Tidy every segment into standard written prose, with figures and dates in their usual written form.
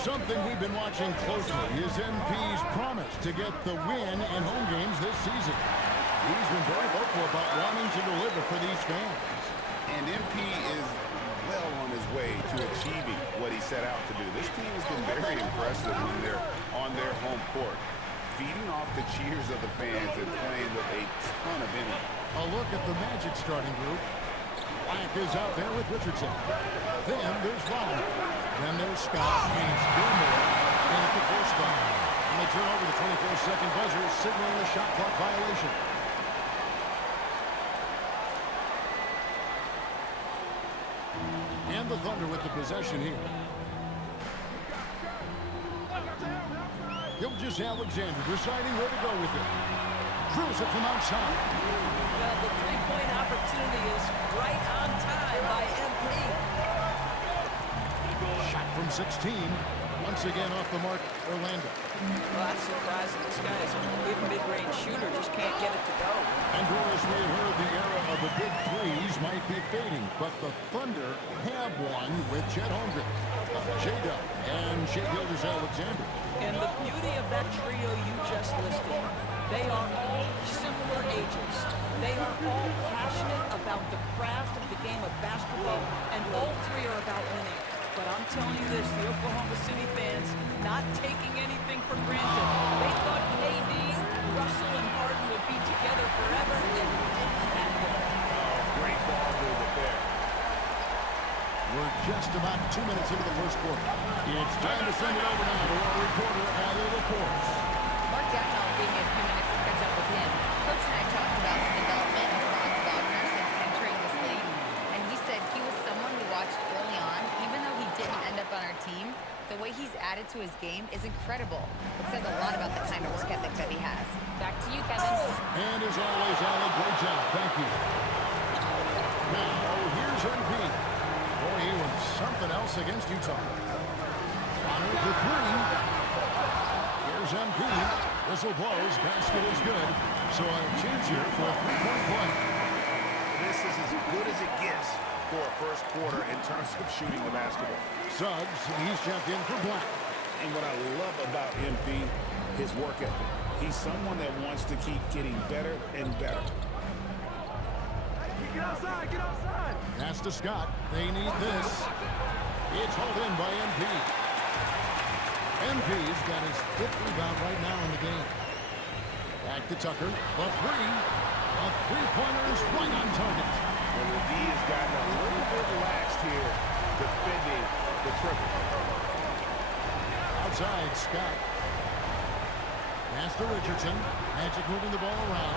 Something we've been watching closely is MP's promise to get the win in home games this season. He's been very vocal about wanting to deliver for these fans. And MP is well on his way to achieving what he set out to do. This team has been very impressive when they're on their home court, feeding off the cheers of the fans and playing with a ton of energy. A look at the Magic starting group. Black is out there with Richardson. Then there's Wagner. Then there's Scott and Gilmore in at the 4 spot. And they turn over the 24-second buzzer, signaling a shot clock violation. And the Thunder with the possession here. Gilgeous-Alexander deciding where to go with it. Drills it from outside. Well, the three-point opportunity is right on time by MP. Shot from 16. Once again off the mark, Orlando. Well, that's surprising. This guy is a good mid-range shooter, just can't get it to go. And Doris, we had heard the era of the big threes might be fading, but the Thunder have one with Chet Holmgren, J-Dub, and Shai Gilgeous-Alexander. And the beauty of that trio you just listed, they are all similar ages. They are all passionate about the craft of the game of basketball, and all three are about winning. But I'm telling you this, the Oklahoma City fans not taking anything for granted. They thought KD, Russell, and Harden would be together forever, and it didn't happen. Great ball movement there. We're just about 2 minutes into the first quarter. It's time to send it over now to our reporter, Allie LaForce. Mark Dagnall gave me a few minutes to catch up with him. Coach and I talked about the development of Franz Wagner since entering this league, and he said he was someone we watched early on. Even though he didn't end up on our team, the way he's added to his game is incredible. It says a lot about the kind of work ethic that he has. Back to you, Kevin. And as always, Allie, great job. Thank you. Now, here's MP. Boy, he was something else against Utah. Honor for 3. Here's MP. Whistle blows. Basket is good. So a chance here for a 3-point play. This is as good as it gets for a first quarter in terms of shooting the basketball. Suggs, he's checked in for Black. And what I love about MP, his work ethic. He's someone that wants to keep getting better and better. Get outside, get outside. Pass to Scott. They need this. It's hauled in by MP. MP's got his 5th rebound right now in the game. Back to Tucker. A 3. A three-pointer is right on target. Well, the D has gotten a little bit relaxed here defending the triple. Outside, Scott. Pass to Richardson. Magic moving the ball around.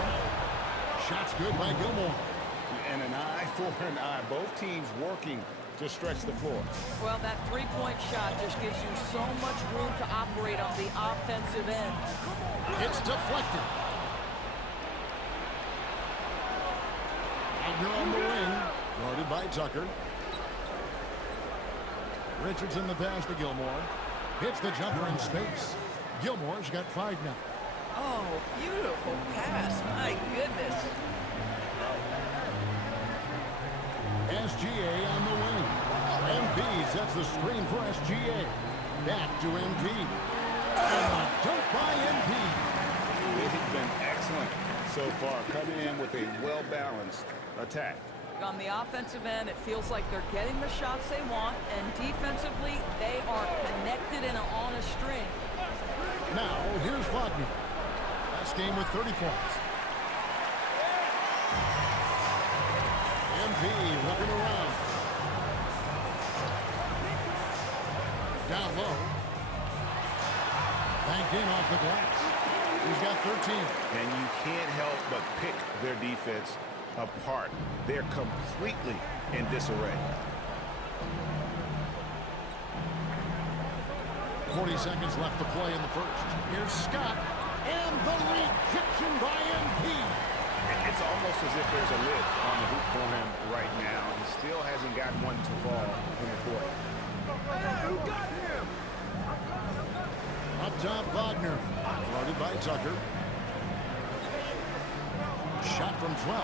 Shot's good by Gilmore. And an eye for an eye. Both teams working to stretch the floor. Well, that three-point shot just gives you so much room to operate on the offensive end. It's deflected. Wagner on the wing. Guarded by Tucker. Richardson the pass to Gilmore. Hits the jumper in space. Gilmore's got 5 now. Oh, beautiful pass. My goodness. SGA on the wing. MP sets the screen for SGA. Back to MP. And a dunk by MP. They have been excellent so far, coming in with a well-balanced attack. On the offensive end, it feels like they're getting the shots they want, and defensively, they are connected and on a string. Now, here's Wagner. Last game with 30 points. MP looking around. Down low. Banked in off the glass. He's got 13. And you can't help but pick their defense apart. They're completely in disarray. 40 seconds left to play in the first. Here's Scott. And the rejection by MP. It's almost as if there's a lid on the hoop for him right now. He still hasn't got one to fall in the court. Who got him? Up top, Wagner. Guarded by Tucker. Shot from 12.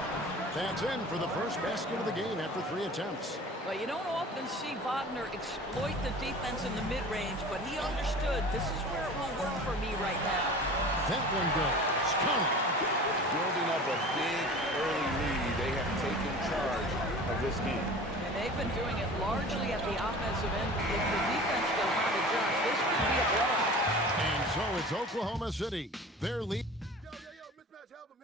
That's in for the first basket of the game after 3 attempts. Well, you don't often see Wagner exploit the defense in the mid-range, but he understood this is where it will work for me right now. That one goes. Counting. Building up a big early lead, they have taken charge of this game. And they've been doing it largely at the offensive end. If the defense does not adjust, this could be a blowout. And so it's Oklahoma City. Their lead. Yo, mismatch, help him.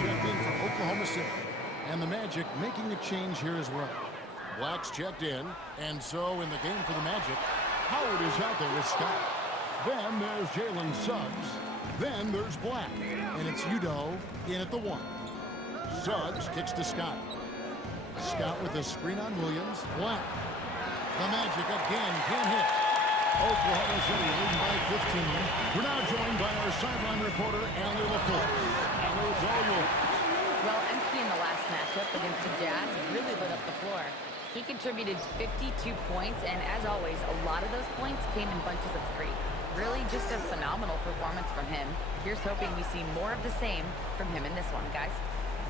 Checked in for Oklahoma City. And the Magic making a change here as well. Black's checked in. And so in the game for the Magic, Howard is out there with Scott. Then there's Jalen Suggs. Then there's Black. And it's Udoh in at the 1. Suggs kicks to Scott. Scott with a screen on Williams. Black. The Magic again can't hit. Oklahoma City leading by 15. We're now joined by our sideline reporter, Allie LaForce. Allie, it's all yours. Well, MP in the last matchup against the Jazz really lit up the floor. He contributed 52 points, and as always, a lot of those points came in bunches of 3. Really just a phenomenal performance from him. Here's hoping we see more of the same from him in this one, guys.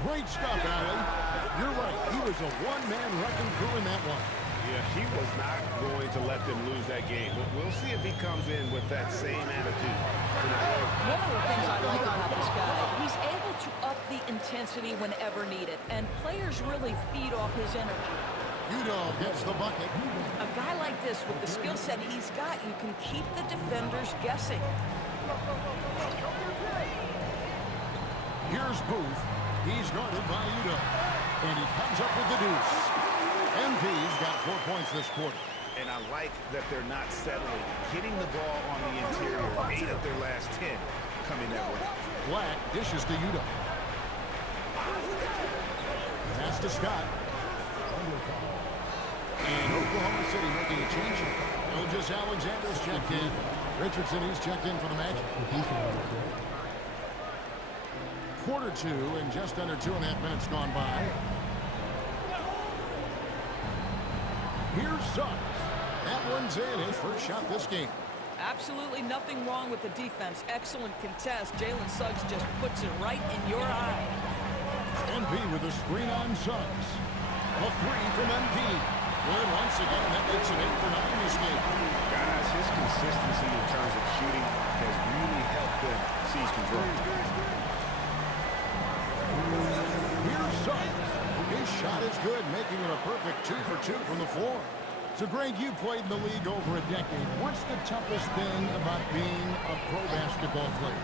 Great stuff, Allie. You're right. He was a one-man wrecking crew in that one. Yeah, he was not going to let them lose that game. We'll see if he comes in with that same attitude tonight. One of the things I like about this guy, he's able to up the intensity whenever needed, and players really feed off his energy. Udoh gets the bucket. A guy like this, with the skill set he's got, you can keep the defenders guessing. Here's Booth. He's guarded by Udoh. And he comes up with the deuce. MP's got 4 points this quarter. And I like that they're not settling. Hitting the ball on the interior, 8 of their last 10 coming that way. Black dishes to Udoh. Pass to Scott. And Oklahoma City making a change. Ilgis Alexander's checked in. Richardson, he's checked in for the Magic. Quarter 2 and just under 2.5 minutes gone by. Here's Suggs. That one's in, his first shot this game. Absolutely nothing wrong with the defense. Excellent contest. Jalen Suggs just puts it right in your eye. MP with a screen on Suggs. A 3 from MP. Good once again. That makes it 8 for 9 this game. Guys, his consistency in terms of shooting has really helped them seize control. Here's Suggs. His shot is good, making it a perfect 2 for 2 from the floor. So, Greg, you played in the league over a decade. What's the toughest thing about being a pro basketball player?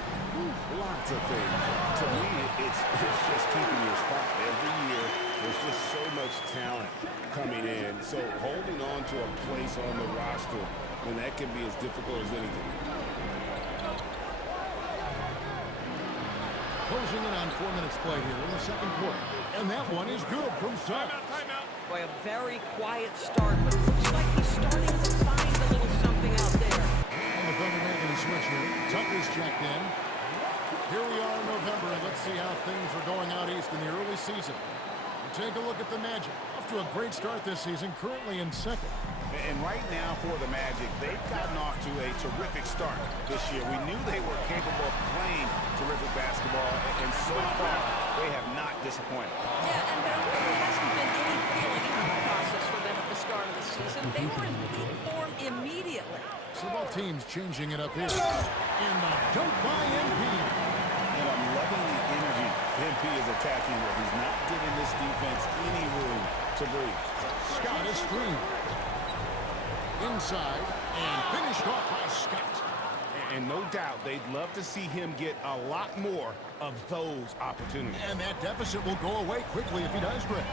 Lots of things. To me, it's just keeping your spot. Every year, there's just so much talent coming in. So holding on to a place on the roster, when that can be as difficult as anything. Closing in on 4 minutes played here in the second quarter. And that one is good from Suggs. Boy, a very quiet start, but it looks like he's starting to find a little something out there. And the Thunder making a switch here. Tucker's checked in. Here we are in November, and let's see how things are going out east in the early season. We take a look at the Magic. Off to a great start this season, currently in second. And right now for the Magic, they've gotten off to a terrific start this year. We knew they were capable of playing terrific basketball, and so far, they have not disappointed. Yeah, and there really hasn't been any feeling in the process for them at the start of the season. They were in peak form immediately. So both teams changing it up here. And the dunk by MP. And I'm loving the energy MP is attacking with. He's not giving this defense any room to breathe. Scott is screened. Inside, and finished off by Scott. And no doubt, they'd love to see him get a lot more of those opportunities. And that deficit will go away quickly if he does, Greg.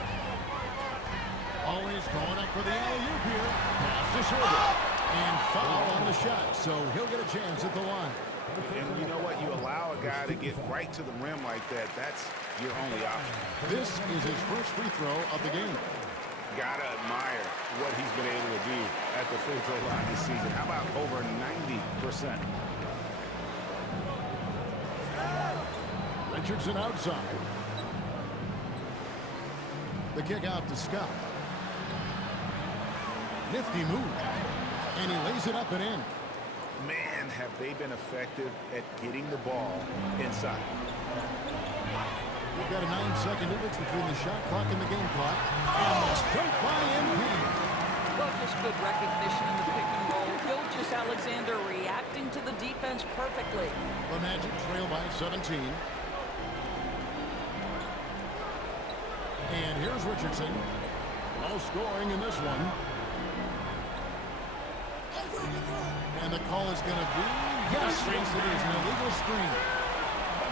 Always going up for the alley-oop here. Pass to Sorter. And foul on the shot, so he'll get a chance at the line. And you know what? You allow a guy to get right to the rim like that, that's your only option. This is his first free throw of the game. Gotta admire what he's been able to do at the free throw line this season. How about over 90%? Richardson outside. The kick out to Scott. Nifty move. And he lays it up and in. Man, have they been effective at getting the ball inside. We've got a 9-second difference between the shot clock and the game clock. And the straight by MP. Well, just good recognition in the pick and roll. Gilgeous Alexander reacting to the defense perfectly. The Magic trail by 17. And here's Richardson. No scoring in this one. And the call is going to be, yes, it is an illegal screen.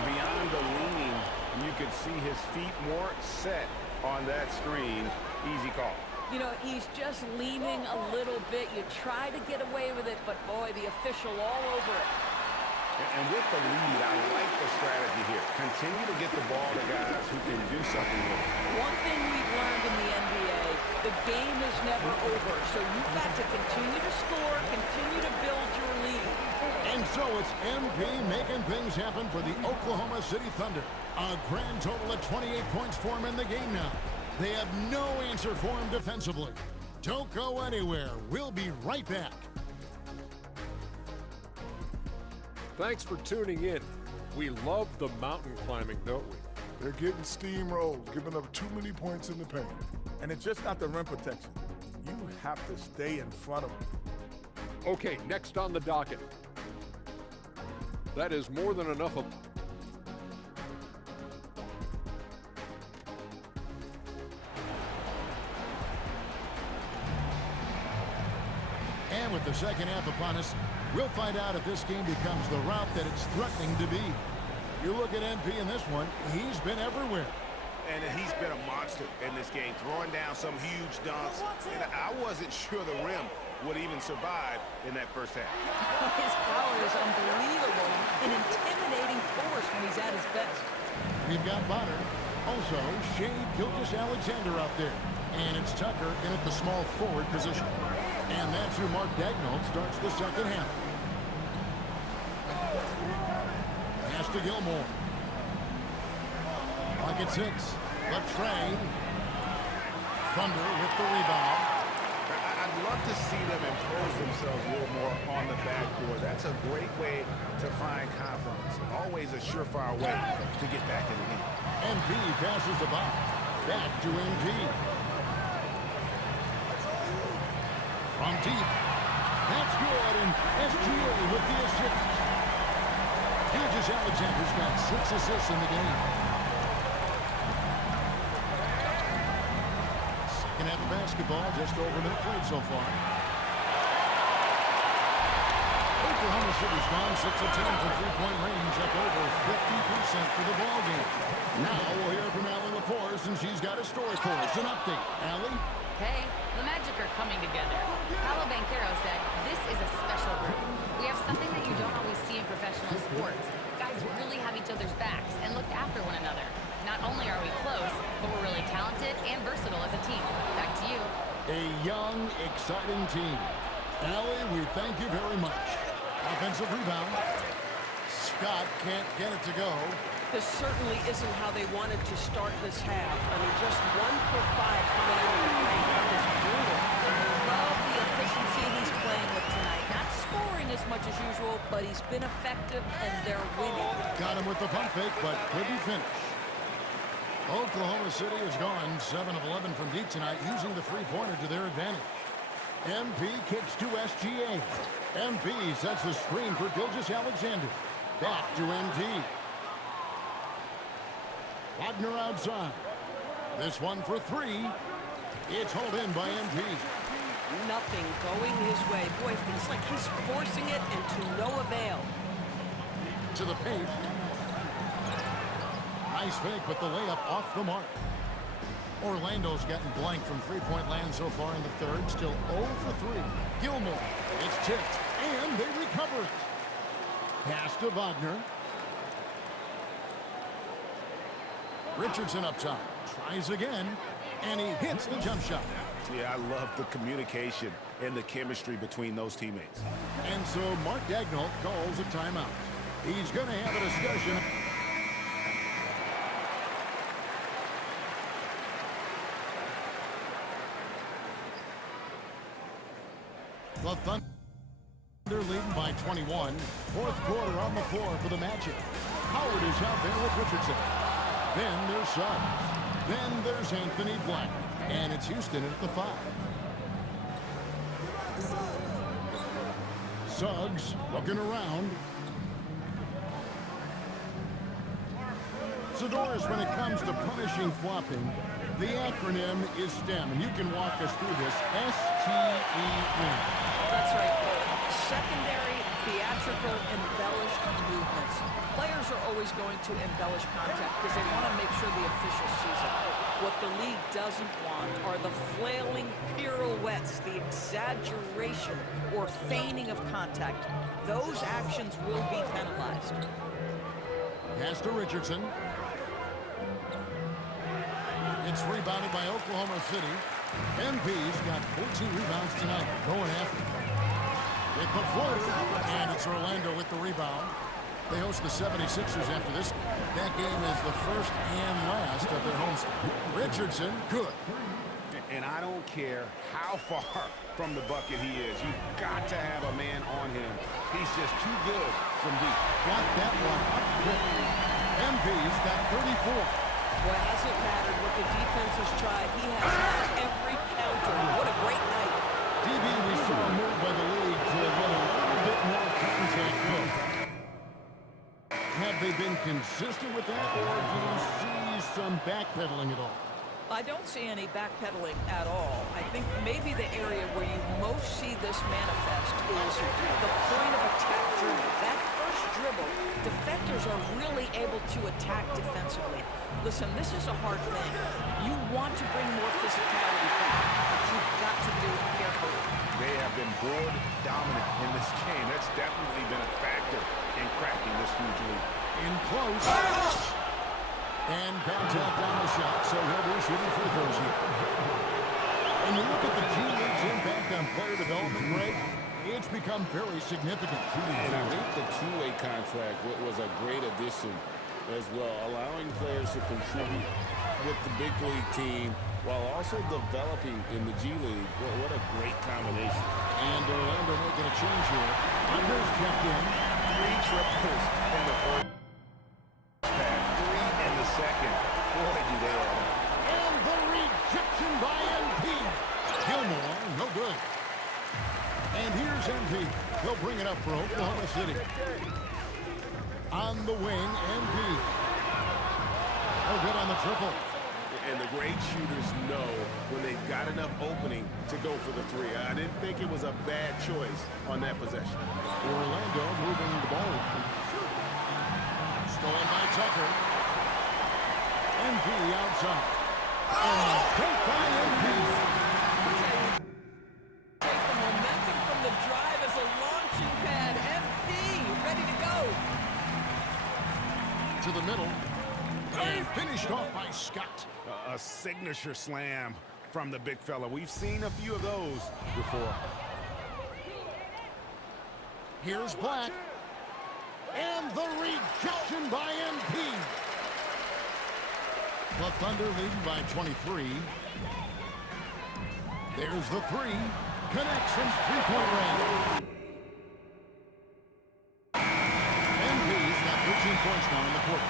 Beyond the leaning, you could see his feet more set on that screen. Easy call. You know, he's just leaning a little bit. You try to get away with it, but boy, the official all over it. And with the lead, I like the strategy here. Continue to get the ball to guys who can do something with it. One thing we've learned in the NBA, the game is never over. So you've got to continue to score, continue to build your lead. And so it's MP making things happen for the Oklahoma City Thunder. A grand total of 28 points for him in the game now. They have no answer for him defensively. Don't go anywhere. We'll be right back. Thanks for tuning in. We love the mountain climbing, don't we? They're getting steamrolled, giving up too many points in the paint. And it's just not the rim protection. You have to stay in front of them. Okay, next on the docket. That is more than enough of... And with the second half upon us, we'll find out if this game becomes the route that it's threatening to be. You look at MP in this one, he's been everywhere. And he's been a monster in this game, throwing down some huge dunks. And I wasn't sure the rim would even survive in that first half. His power is unbelievable, an intimidating force when he's at his best. We've got Bonner. Also, Shea Gilgeous-Alexander out there. And it's Tucker in at the small forward position. And that's who Mark Daigneault starts the second half. Pass to Gilmore. Clock at 6. The Trey. Thunder with the rebound. I'd love to see them impose themselves a little more on the backboard. That's a great way to find confidence. Always a surefire way to get back in the game. MP passes the ball. Back to MP. From deep. That's good, and SGA with the assist. Gilgeous-Alexander's got 6 assists in the game. Second half of basketball, just over a minute played so far. Oklahoma City's gone 6 of 10 from three-point range, up over 50% for the ball game. Now we'll hear from Allie LaForce, and she's got a story for us. An update. Allie? Hey, the Magic are coming together. Paolo Banchero said, this is a special group. We have something that you don't always see in professional sports. Guys really have each other's backs and look after one another. Not only are we close, but we're really talented and versatile as a team. Back to you. A young, exciting team. Allie, we thank you very much. Offensive rebound. Scott can't get it to go. This certainly isn't how they wanted to start this half. I mean, just 1 for 5 coming out of the paint. That was brutal. And I love the efficiency he's playing with tonight. Not scoring as much as usual, but he's been effective, and they're winning. Got him with the pump fake, but couldn't finish. Oklahoma City has gone 7 of 11 from deep tonight, using the three-pointer to their advantage. MP kicks to SGA. MP sets the screen for Gilgeous-Alexander. Back to MP. Wagner outside. This one for 3. It's hauled in by MP. Nothing going his way. Boy, it feels like he's forcing it and to no avail. To the paint. Nice fake, but the layup off the mark. Orlando's gotten blank from three-point land so far in the third. Still 0 for 3. Gilmore. It's tipped, and they recover it. Pass to Wagner. Richardson up top. Tries again, and he hits the jump shot. Yeah, I love the communication and the chemistry between those teammates. And so Mark Daigneault calls a timeout. He's going to have a discussion. The Thunder They're leading by 21. Fourth quarter on the floor for the Magic. Howard is out there with Richardson. Then there's Suggs. Then there's Anthony Black. And it's Houston at the 5. Suggs looking around. Zadorus, when it comes to punishing flopping, the acronym is STEM, and you can walk us through this. S-T-E-M. That's right, Cole. Secondary, theatrical, embellished movements. Players are always going to embellish contact because they want to make sure the official sees it. What the league doesn't want are the flailing pirouettes, the exaggeration or feigning of contact. Those actions will be penalized. Pass to Richardson. It's rebounded by Oklahoma City. MV's got 14 rebounds tonight. Going after. It's the floater, and it's Orlando with the rebound. They host the 76ers after this game. That game is the first and last of their homestand. Richardson, good. And I don't care how far from the bucket he is. You've got to have a man on him. He's just too good from deep. Got that one up quickly. MV's got 34. Boy, has it mattered what the defense has tried. He has had every counter. What a great night. DB, we saw a move by the league to run a little bit more contact push. Have they been consistent with that, or do you see some backpedaling at all? I don't see any backpedaling at all. I think maybe the area where you most see this manifest is the point of attack dribble. That first dribble, defenders are really able to attack defensively. Listen, this is a hard thing. You want to bring more physicality back, but you've got to do it carefully. They have been board dominant in this game. That's definitely been a factor in crafting this huge lead. In close. And contact on the shot, so he'll be shooting free throws here. And you look at the G League's impact on player development, Greg, it's become very significant. And I think the two-way contract was a great addition as well, allowing players to contribute with the big league team while also developing in the G League. What a great combination. And Orlando making a change here. Unders checked in. 3 triples in the first half, 3 in the second. Boy, do they have it. And the rejection by MP. Gilmore, no good. And here's MP. He'll bring it up for Oklahoma City. On the wing, MP. No good on the triple. And the great shooters know when they've got enough opening to go for the 3. I didn't think it was a bad choice on that possession. Orlando moving the ball around. Stolen by Tucker. MP outside. And dunked by MP. Take the momentum from the drive as a launching pad. MP ready to go. To the middle. And finished off by Scott. A signature slam from the big fella. We've seen a few of those before. Here's Black. And the rejection by MP. The Thunder leading by 23. There's the 3. Connects from three-point range. MP's got 13 points now in the quarter.